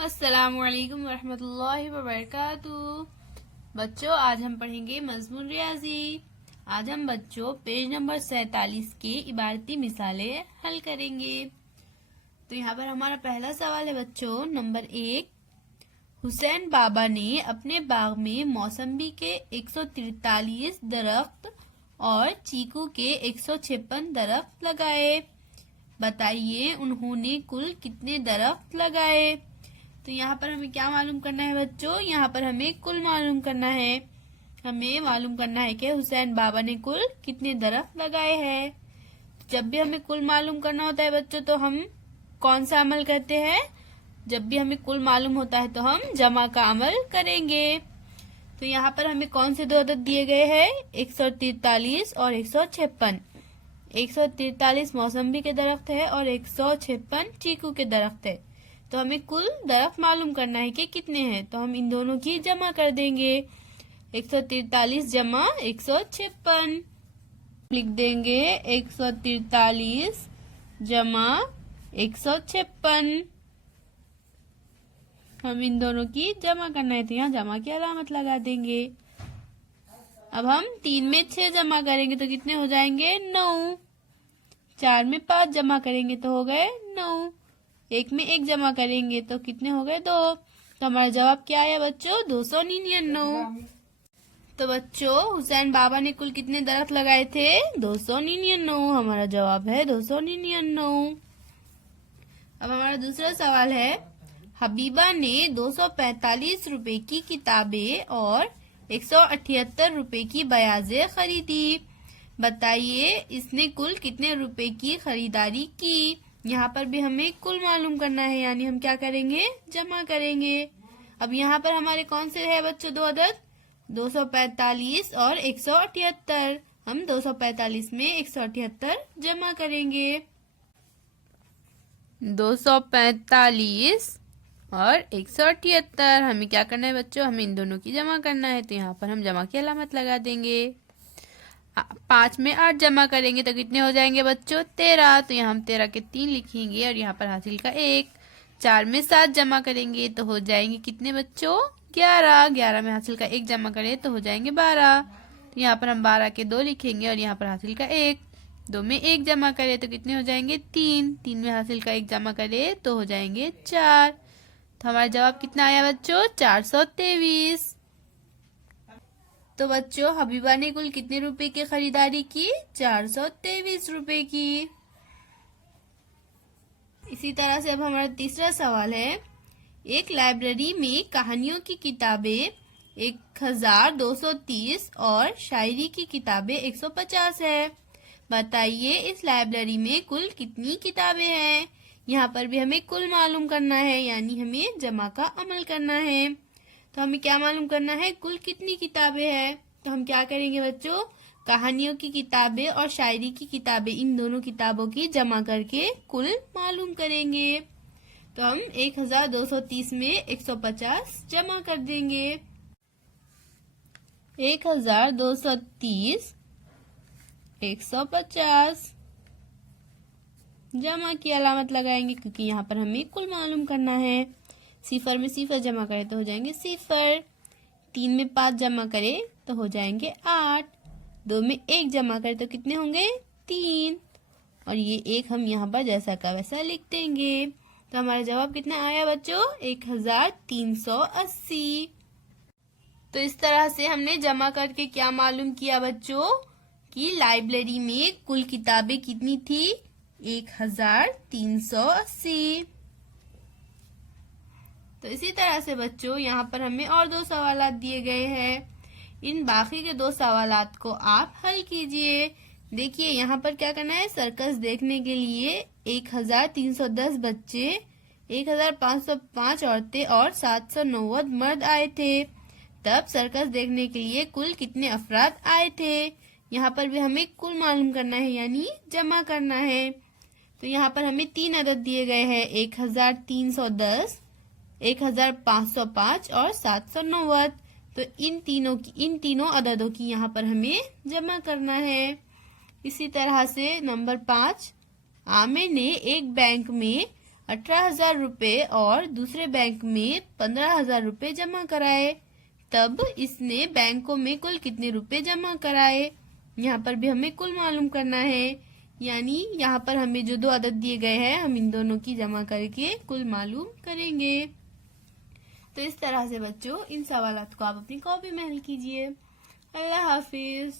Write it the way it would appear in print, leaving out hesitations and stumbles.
अस्सलामुअलैकुम वरहमतुल्लाहि वबरकातुहू। बच्चों, आज हम पढ़ेंगे मजमून रियाजी। आज हम बच्चों पेज नंबर 47 के इबारती मिसालें हल करेंगे। तो यहाँ पर हमारा पहला सवाल है बच्चों, नंबर 1। हुसैन बाबा ने अपने बाग में मौसम्बी के 143 दरख्त और चीकू के 156 दरख्त लगाए। बताइए उन्होंने कुल कितने दरख्त लगाए। तो यहाँ पर हमें क्या मालूम करना है बच्चों, यहाँ पर हमें कुल मालूम करना है। हमें मालूम करना है कि हुसैन बाबा ने कुल कितने दरख्त लगाए हैं। जब भी हमें कुल मालूम करना होता है बच्चों, तो हम कौन सा अमल करते हैं? जब भी हमें कुल मालूम होता है तो हम जमा का अमल करेंगे। तो यहाँ पर हमें कौन से दो अदद दिए गए हैं? 143 और 156। 143 मौसम्बी के दरख्त है और 156 चीकू के दरख्त है। तो हमें कुल दरख्त मालूम करना है कि कितने हैं। तो हम इन दोनों की जमा कर देंगे। 143 जमा 156 लिख देंगे। 143 जमा 156 हम इन दोनों की जमा करना है, तो यहाँ जमा की अलामत लगा देंगे। अब हम 3 में 6 जमा करेंगे तो कितने हो जाएंगे? 9। 4 में 5 जमा करेंगे तो हो गए 9। 1 में 1 जमा करेंगे तो कितने हो गए? 2। तो हमारा जवाब क्या आया बच्चों? 299। तो बच्चों हुसैन बाबा ने कुल कितने दरख्त लगाए थे? 299। हमारा जवाब है 299। अब हमारा दूसरा सवाल है, हबीबा ने 245 रुपए की किताबें और 178 रुपए की बयाजें खरीदी। बताइए इसने कुल कितने रुपए की खरीदारी की। यहाँ पर भी हमें कुल मालूम करना है, यानी हम क्या करेंगे? जमा करेंगे। अब यहाँ पर हमारे कौन से है बच्चों दो अदद? 245 और 178। हम 245 में 178 जमा करेंगे। 245 और 178 हमें क्या करना है बच्चों? हमें इन दोनों की जमा करना है, तो यहाँ पर हम जमा की अलामत लगा देंगे। 5 में 8 जमा करेंगे तो कितने हो जाएंगे बच्चों? 13। तो यहाँ हम 13 के 3 लिखेंगे और यहाँ पर हासिल का 1। 4 में 7 जमा करेंगे तो हो जाएंगे कितने बच्चों? 11। 11 में हासिल का 1 जमा करें तो हो जाएंगे 12। तो यहाँ पर हम 12 के 2 लिखेंगे और यहाँ पर हासिल का 1। 2 में 1 जमा करें तो कितने हो जाएंगे? 3। 3 में हासिल का 1 जमा करें तो हो जाएंगे 4। तो हमारा जवाब कितना आया बच्चों? 423। तो बच्चों हबीबा ने कुल कितने रुपए की खरीदारी की? 423 रुपए की। इसी तरह से अब हमारा तीसरा सवाल है, एक लाइब्रेरी में कहानियों की किताबें 1230 और शायरी की किताबें 150 है। बताइए इस लाइब्रेरी में कुल कितनी किताबें हैं। यहाँ पर भी हमें कुल मालूम करना है, यानी हमें जमा का अमल करना है। तो हमें क्या मालूम करना है? कुल कितनी किताबें हैं। तो हम क्या करेंगे बच्चों? कहानियों की किताबें और शायरी की किताबें, इन दोनों किताबों की जमा करके कुल मालूम करेंगे। तो हम 1230 में 150 जमा कर देंगे। 1230 150 जमा की अलामत लगाएंगे, क्योंकि यहाँ पर हमें कुल मालूम करना है। सिफर में सिफर जमा करें तो हो जाएंगे सिफर। 3 में 5 जमा करें तो हो जाएंगे 8। 2 में 1 जमा करें तो कितने होंगे? 3। और ये 1 हम यहाँ पर जैसा का वैसा लिख देंगे। तो हमारा जवाब कितना आया बच्चों? 1380। तो इस तरह से हमने जमा करके क्या मालूम किया बच्चों? कि लाइब्रेरी में कुल किताबें कितनी थी? 1380। तो इसी तरह से बच्चों यहाँ पर हमें और 2 सवालात दिए गए हैं। इन बाकी के 2 सवालात को आप हल कीजिए। देखिए यहाँ पर क्या करना है, सर्कस देखने के लिए 1310 बच्चे, 1505 औरतें और 790 मर्द आए थे। तब सर्कस देखने के लिए कुल कितने अफराद आए थे। यहाँ पर भी हमें कुल मालूम करना है, यानी जमा करना है। तो यहाँ पर हमें 3 अदद दिए गए हैं, 1310, 1505 और 790। तो इन तीनों अददों की यहाँ पर हमें जमा करना है। इसी तरह से नंबर 5, आमिर ने एक बैंक में 18,000 रुपए और दूसरे बैंक में 15,000 रुपए जमा कराए, तब इसने बैंकों में कुल कितने रुपए जमा कराए। यहाँ पर भी हमें कुल मालूम करना है, यानी यहाँ पर हमें जो दो अदद दिए गए हैं हम इन दोनों की जमा करके कुल मालूम करेंगे। तो इस तरह से बच्चों इन सवालों को आप अपनी कॉपी में हल कीजिए। अल्लाह हाफिज।